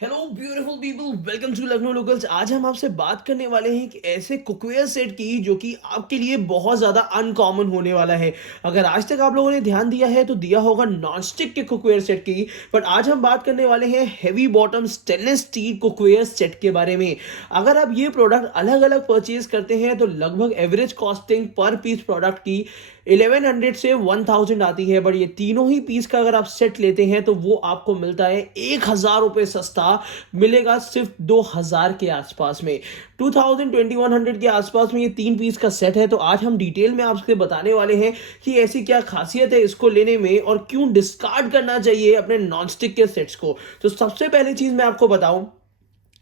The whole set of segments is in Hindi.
Hello beautiful people, welcome to Lucknow locals. आज हम आपसे बात करने वाले हैं कि ऐसे कुकवेयर सेट की जो कि आपके लिए बहुत ज़्यादा अनकॉमन होने वाला है। अगर आज तक आप लोगों ने ध्यान दिया है तो दिया होगा नॉनस्टिक के कुकवेयर सेट की, बट आज हम बात करने वाले हैं heavy bottom stainless steel cookware set के बारे में। अगर आप ये प्रोडक्ट अलग अलग परचेज करते हैं तो लगभग एवरेज कॉस्टिंग पर पीस प्रोडक्ट की 1100 से 1000 आती है, बट ये तीनों ही पीस का अगर आप सेट लेते हैं तो वो आपको मिलता है 1000 रुपये सस्ता मिलेगा, सिर्फ 2000 के आसपास में। 2100 के आसपास में ये तीन पीस का सेट है। तो आज हम डिटेल में आपसे बताने वाले हैं कि ऐसी क्या खासियत है इसको लेने में और क्यों डिस्कार्ड करना चाहिए अपने नॉनस्टिक के सेट्स को। तो सबसे पहली चीज मैं आपको बताऊं,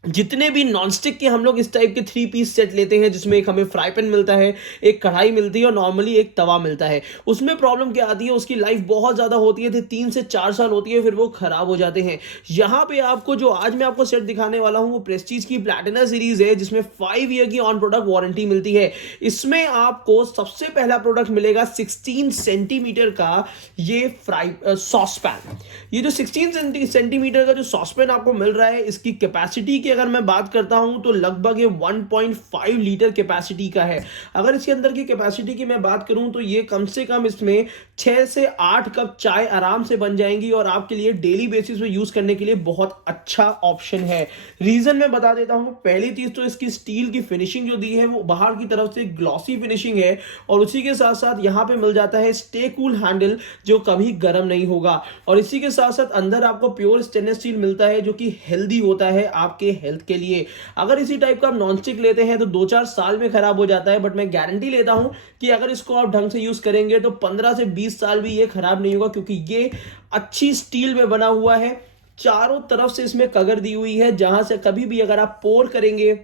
जितने भी नॉनस्टिक के हम लोग इस टाइप के थ्री पीस सेट लेते हैं जिसमें एक हमें फ्राई पैन मिलता है, एक कढ़ाई मिलती है और नॉर्मली एक तवा मिलता है, उसमें प्रॉब्लम क्या आती है, उसकी लाइफ बहुत ज़्यादा होती है, 3 से 4 साल होती है, फिर वो खराब हो जाते हैं। यहाँ पे आपको जो आज मैं आपको सेट दिखाने वाला हूँ वो प्रेस्टीज की प्लैटिना सीरीज है जिसमें 5 ईयर की ऑन प्रोडक्ट वारंटी मिलती है। इसमें आपको सबसे पहला प्रोडक्ट मिलेगा 16 सेंटीमीटर का ये फ्राई सॉस पैन। ये जो 16 सेंटीमीटर का जो सॉस पैन आपको मिल रहा है, इसकी कैपेसिटी की अगर मैं बात करता हूं तो लगभग ये 1.5 लीटर कैपेसिटी का है। अगर इसके अंदर की कैपेसिटी की मैं बात करूं तो ये कम से कम इसमें 6 से 8 कप चाय आराम से बन जाएंगी और आपके लिए डेली बेसिस पे यूज करने के लिए बहुत अच्छा ऑप्शन है। रीजन मैं बता देता हूं। पहली चीज तो इसकी स्टील की फिनिशिंग जो दी है वो बाहर की तरफ से ग्लॉसी फिनिशिंग है और उसी के साथ साथ यहां पे मिल जाता है स्टे कूल हैंडल जो कभी गर्म नहीं होगा। और इसी के साथ साथ अंदर आपको प्योर स्टेनलेस स्टील मिलता है जो कि हेल्दी होता है आपके हेल्थ के लिए। अगर इसी टाइप का आप नॉनस्टिक लेते हैं तो 2-4 साल में खराब हो जाता है, बट मैं गारंटी लेता हूं कि अगर इसको आप ढंग से यूज करेंगे तो 15 से 20 साल भी ये खराब नहीं होगा, क्योंकि ये अच्छी स्टील में बना हुआ है। चारों तरफ से इसमें कवर दी हुई है जहां से कभी भी अगर आप पोर करेंगे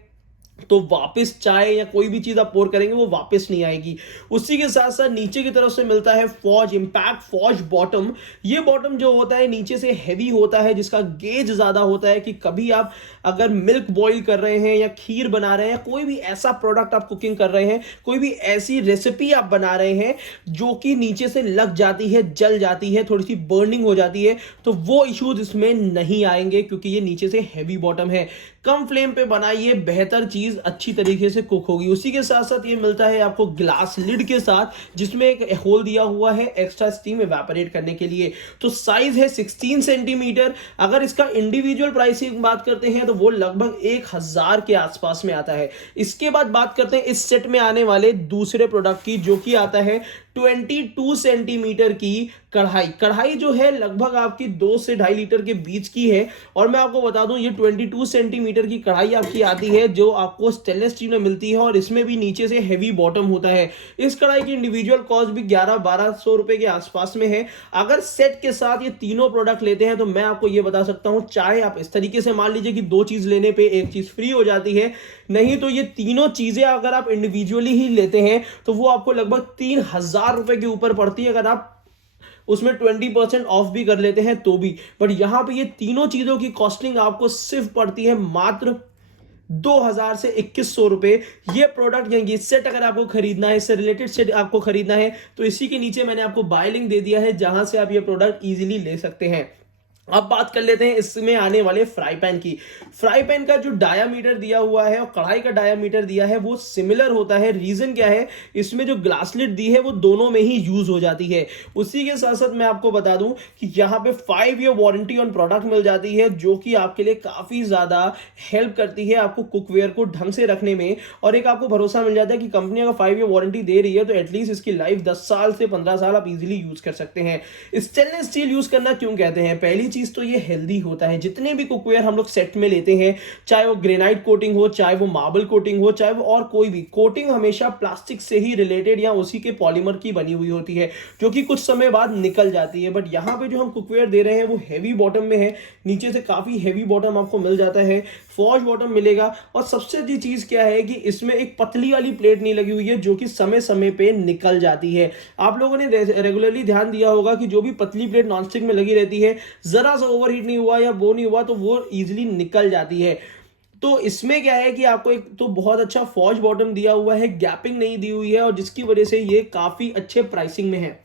तो वापस चाय या कोई भी चीज आप पोर करेंगे वो वापस नहीं आएगी। उसी के साथ साथ नीचे की तरफ से मिलता है फॉज इंपैक्ट फॉज बॉटम। ये बॉटम जो होता है नीचे से हैवी होता है, जिसका गेज ज्यादा होता है कि कभी आप अगर मिल्क बॉईल कर रहे हैं या खीर बना रहे हैं, कोई भी ऐसा प्रोडक्ट आप कुकिंग कर रहे हैं, कोई भी ऐसी रेसिपी आप बना रहे हैं जो कि नीचे से लग जाती है, जल जाती है, थोड़ी सी बर्निंग हो जाती है, तो वो इश्यूज इसमें नहीं आएंगे क्योंकि ये नीचे से हैवी बॉटम है। कम फ्लेम पे बनाइए, बेहतर चीज अच्छी तरीके से कुक होगी। उसी के साथ साथ ये मिलता है आपको ग्लास लिड के साथ जिसमें एक होल दिया हुआ है एक्स्ट्रा स्टीम एवेपोरेट करने के लिए। तो साइज है 16 सेंटीमीटर। अगर इसका इंडिविजुअल प्राइसिंग बात करते हैं तो वो लगभग 1000 के आसपास में आता है। इसके बाद बात करते हैं इस सेट में आने वाले दूसरे प्रोडक्ट की, जो कि आता है 22 सेंटीमीटर की कढ़ाई। कढ़ाई जो है लगभग आपकी 2 से 2.5 लीटर के बीच की है। और मैं आपको बता दूं ये 22 सेंटीमीटर की कढ़ाई आपकी आती है जो आपको स्टेनलेस स्टील में मिलती है और इसमें भी नीचे से हैवी बॉटम होता है। इस कढ़ाई की इंडिविजुअल कॉस्ट भी 1100-1200 रुपए के आसपास में है। अगर सेट के साथ ये तीनों प्रोडक्ट लेते हैं तो मैं आपको ये बता सकता हूं, चाहे आप इस तरीके से मान लीजिए कि 2 चीज लेने पे एक चीज फ्री हो जाती है, नहीं तो ये तीनों चीजें अगर आप इंडिविजुअली ही लेते हैं तो वो आपको लगभग 3000 रुपए के ऊपर पड़ती है, अगर आप उसमें 20% ऑफ भी कर लेते हैं तो भी। बट यहां पे ये तीनों चीजों की कॉस्टिंग आपको सिर्फ पड़ती है मात्र 2000 से 2100 रुपए। ये प्रोडक्ट या ये सेट अगर आपको खरीदना है, इससे रिलेटेड सेट आपको खरीदना है तो इसी के नीचे मैंने आपको बाय लिंक दे दिया है जहां से आप ये प्रोडक्ट इजीली ले सकते हैं। अब बात कर लेते हैं इसमें आने वाले फ्राई पैन की। फ्राई पैन का जो डायामीटर दिया हुआ है और कढ़ाई का डायामीटर दिया है वो सिमिलर होता है। रीजन क्या है, इसमें जो ग्लास लिड दी है वो दोनों में ही यूज हो जाती है। उसी के साथ साथ मैं आपको बता दूं कि यहाँ पे 5 ईयर वारंटी ऑन प्रोडक्ट मिल जाती है जो कि आपके लिए काफी ज्यादा हेल्प करती है आपको कुकवेयर को ढंग से रखने में। और एक आपको भरोसा मिल जाता है कि कंपनी अगर 5 ईयर वारंटी दे रही है तो एटलीस्ट इसकी लाइफ 10 साल से 15 साल आप इजीली यूज कर सकते हैं। स्टेनलेस स्टील यूज करना क्यों कहते हैं, पहली चीज तो ये हेल्दी होता है। जितने भी कुकवेयर हम लोग सेट में लेते हैं, चाहे वो ग्रेनाइट कोटिंग हो, चाहे वो मार्बल कोटिंग हो, चाहे वो और कोई भी कोटिंग, हमेशा प्लास्टिक से ही रिलेटेड या उसी के पॉलीमर की बनी हुई होती है जो कि कुछ समय बाद निकल जाती है। बट यहां पे जो हम कुकवेयर दे रहे हैं वो हैवी बॉटम में है, नीचे से काफी हैवी बॉटम आपको मिल जाता है, फॉज बॉटम मिलेगा। और सबसे अच्छी चीज क्या है कि इसमें एक पतली वाली प्लेट नहीं लगी हुई है जो कि समय समय पे निकल जाती है। आप लोगों ने रेगुलरली ध्यान दिया होगा कि जो भी पतली प्लेट नॉनस्टिक में लगी रहती है, जरा सा ओवरहीट नहीं हुआ या वो नहीं हुआ तो वो इजीली निकल जाती है। तो इसमें क्या है कि आपको एक तो बहुत अच्छा फॉज बॉटम दिया हुआ है, गैपिंग नहीं दी हुई है और जिसकी वजह से ये काफी अच्छे प्राइसिंग में है।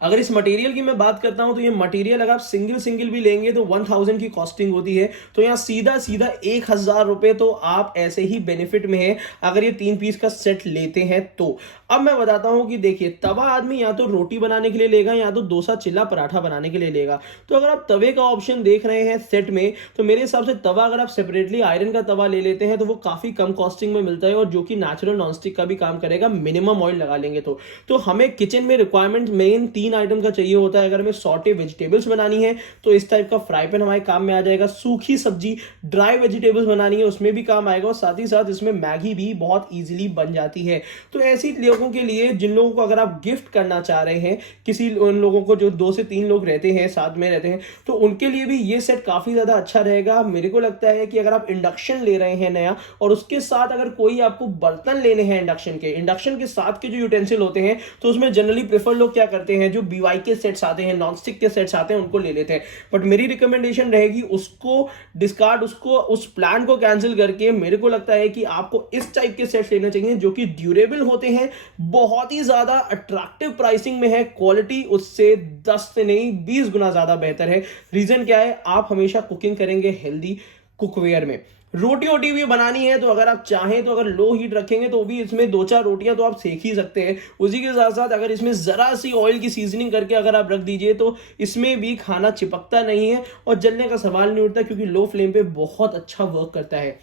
अगर इस मटेरियल की मैं बात करता हूं तो ये मटेरियल अगर आप सिंगल सिंगल भी लेंगे तो 1000 की कॉस्टिंग होती है, तो यहाँ सीधा सीधा 1000 रुपए तो आप ऐसे ही बेनिफिट में है अगर ये 3 पीस का सेट लेते हैं तो। अब मैं बताता हूं कि देखिए, तवा आदमी या तो रोटी बनाने के लिए लेगा या तो डोसा चिल्ला पराठा बनाने के लिए लेगा। तो अगर आप तवे का ऑप्शन देख रहे हैं सेट में, तो मेरे हिसाब से तवा अगर आप सेपरेटली आयरन का तवा ले लेते हैं तो वो काफी कम कॉस्टिंग में मिलता है और जो कि नेचुरल नॉनस्टिक का भी काम करेगा, मिनिमम ऑयल लगा लेंगे तो हमें किचन में रिक्वायरमेंट मेन 3 आइटम का चाहिए होता है। अगर हमें सॉटे वेजिटेबल्स बनानी है तो इस टाइप का फ्राई पैन हमारे काम में आ जाएगा। सूखी सब्जी ड्राई वेजिटेबल्स बनानी है उसमें भी काम आएगा, और साथ ही साथ इसमें मैगी भी बहुत इजीली बन जाती है। तो ऐसी लोगों के लिए, जिन लोगों को अगर आप गिफ्ट करना चाह रहे हैं, किसी उन लोगों को जो 2 से 3 लोग रहते हैं साथ में रहते हैं, तो उनके लिए भी ये सेट काफी ज्यादा अच्छा रहेगा। मेरे को लगता है कि अगर आप इंडक्शन ले रहे हैं नया और उसके साथ अगर कोई आपको बर्तन लेने हैं इंडक्शन के साथ के जो यूटेंसिल होते हैं, तो उसमें जनरली प्रेफर लोग क्या करते हैं, जो BY के सेट्स आते हैं, नॉन स्टिक के सेट्स आते हैं, उनको ले लेते हैं। बट मेरी रिकमेंडेशन रहेगी उसको डिस्कार्ड, उस प्लान को कैंसिल करके मेरे को लगता है कि आपको इस टाइप के सेट्स लेने चाहिए जो कि ड्यूरेबल होते हैं, बहुत ही ज्यादा अट्रैक्टिव प्राइसिंग में है, क्वालिटी उससे 10 से नहीं 20 गुना ज्यादा बेहतर है। रीजन क्या है, आप हमेशा कुकिंग करेंगे हेल्दी कुकवेयर में। रोटी वोटी भी बनानी है तो अगर आप चाहें तो अगर लो हीट रखेंगे तो भी इसमें 2-4 रोटियां तो आप सेक ही सकते हैं। उसी के साथ साथ अगर इसमें जरा सी ऑयल की सीजनिंग करके अगर आप रख दीजिए तो इसमें भी खाना चिपकता नहीं है और जलने का सवाल नहीं उठता, क्योंकि लो फ्लेम पे बहुत अच्छा वर्क करता है।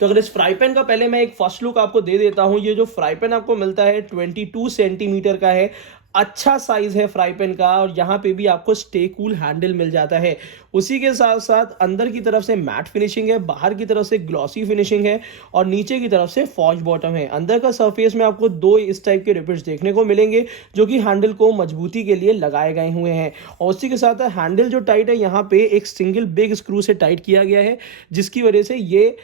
तो अगर इस फ्राई पैन का पहले मैं एक फर्स्ट लुक आपको दे देता हूं। ये जो फ्राई पैन आपको मिलता है 22 सेंटीमीटर का है, अच्छा साइज है फ्राई पैन का, और यहाँ पे भी आपको स्टे कूल हैंडल मिल जाता है। उसी के साथ साथ अंदर की तरफ से मैट फिनिशिंग है, बाहर की तरफ से ग्लॉसी फिनिशिंग है और नीचे की तरफ से फॉज बॉटम है। अंदर का सरफेस में आपको 2 इस टाइप के रिपिट्स देखने को मिलेंगे जो कि हैंडल को मजबूती के लिए लगाए गए हुए हैं। और उसी के साथ हैंडल जो टाइट है, यहाँ पे एक सिंगल बिग स्क्रू से टाइट किया गया है, जिसकी वजह से ये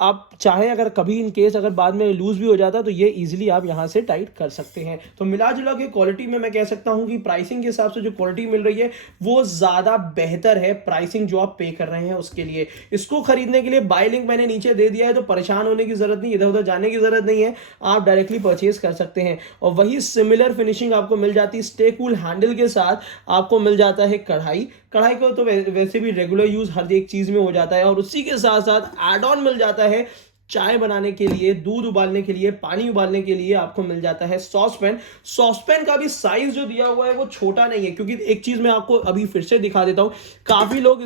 आप चाहें अगर कभी इन केस अगर बाद में लूज भी हो जाता है तो ये इजीली आप यहां से टाइट कर सकते हैं। तो मिला जुला के क्वालिटी में मैं कह सकता हूं कि प्राइसिंग के हिसाब से जो क्वालिटी मिल रही है वो ज्यादा बेहतर है प्राइसिंग जो आप पे कर रहे हैं उसके लिए। इसको खरीदने के लिए बाय लिंक मैंने नीचे दे दिया है, तो परेशान होने की जरूरत नहीं, इधर उधर जाने की जरूरत नहीं है, आप डायरेक्टली परचेज कर सकते हैं। और वही सिमिलर फिनिशिंग आपको मिल जाती है स्टे कूल हैंडल के साथ। आपको मिल जाता है कढ़ाई को तो वैसे भी रेगुलर यूज हर एक चीज में हो जाता है, और उसी के साथ साथ एड ऑन मिल जाता है चाय बनाने के लिए, दूध उबालने के लिए, पानी उबालने के लिए आपको मिल जाता है सॉसपैन का भी साइज जो दिया हुआ है वो छोटा नहीं है, क्योंकि एक चीज मैं आपको अभी फिर से दिखा देता हूं, काफी लोग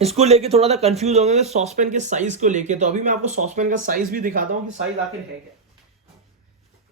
इसको लेके थोड़ा सा कंफ्यूज होंगे सॉसपैन के साइज को लेके। तो अभी मैं आपको सॉसपैन का साइज भी दिखाता हूं कि साइज आखिर है क्या।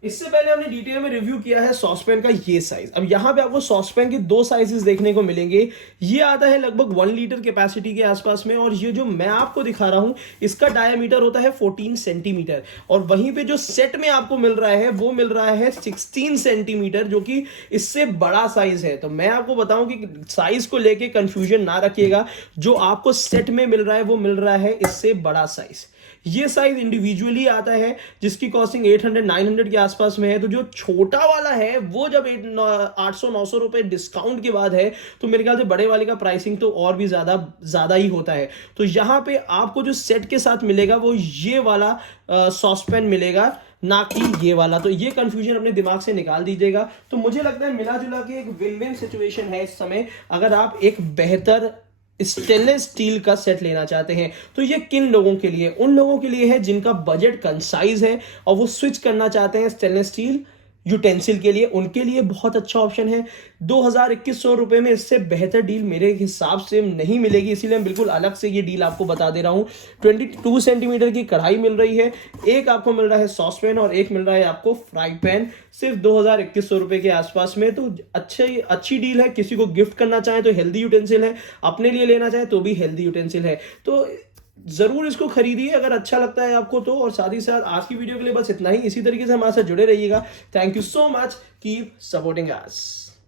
इससे पहले हमने डिटेल में रिव्यू किया है सॉसपैन का ये साइज। अब यहां पे आपको सॉसपैन के 2 साइजेस देखने को मिलेंगे। ये आता है लगभग 1 लीटर कैपेसिटी के आसपास में, और ये जो मैं आपको दिखा रहा हूं इसका डायमीटर होता है 14 सेंटीमीटर, और वहीं पे जो सेट में आपको मिल रहा है वो मिल रहा है 16 सेंटीमीटर, जो कि इससे बड़ा साइज है। तो मैं आपको बताऊं कि साइज को लेके कंफ्यूजन ना रखिएगा, जो आपको सेट में मिल रहा है वो मिल रहा है इससे बड़ा साइज। ये साइज इंडिविजुअली आता है जिसकी कॉस्टिंग 800-900 के आसपास में है। तो जो छोटा वाला है वो जब 800-900 रुपए डिस्काउंट के बाद है, तो मेरे ख्याल से बड़े वाले का प्राइसिंग तो और भी ज्यादा ही होता है। तो यहाँ पे आपको जो सेट के साथ मिलेगा वो ये वाला सॉसपैन मिलेगा, ना कि ये वाला। तो ये कंफ्यूजन अपने दिमाग से निकाल दीजिएगा। तो मुझे लगता है मिला जुला के एक विन विन सिचुएशन है इस समय, अगर आप एक बेहतर स्टेनलेस स्टील का सेट लेना चाहते हैं। तो ये किन लोगों के लिए, उन लोगों के लिए है जिनका बजट कंसाइज है और वो स्विच करना चाहते हैं स्टेनलेस स्टील यूटेंसिल के लिए, उनके लिए बहुत अच्छा ऑप्शन है। 2000-2100 रुपए में इससे बेहतर डील मेरे हिसाब से नहीं मिलेगी, इसीलिए मैं बिल्कुल अलग से ये डील आपको बता दे रहा हूँ। 22 सेंटीमीटर की कढ़ाई मिल रही है, एक आपको मिल रहा है सॉसपैन और एक मिल रहा है आपको फ्राई पैन, सिर्फ 2000-2100 रुपए के आसपास में। तो अच्छी डील है। किसी को गिफ्ट करना चाहे तो हेल्दी यूटेंसिल है, अपने लिए लेना चाहे तो भी हेल्दी यूटेंसिल है। तो जरूर इसको खरीदिए अगर अच्छा लगता है आपको तो। और साथ ही साथ आज की वीडियो के लिए बस इतना ही। इसी तरीके से हमारे साथ जुड़े रहिएगा। Thank you so much, keep supporting us.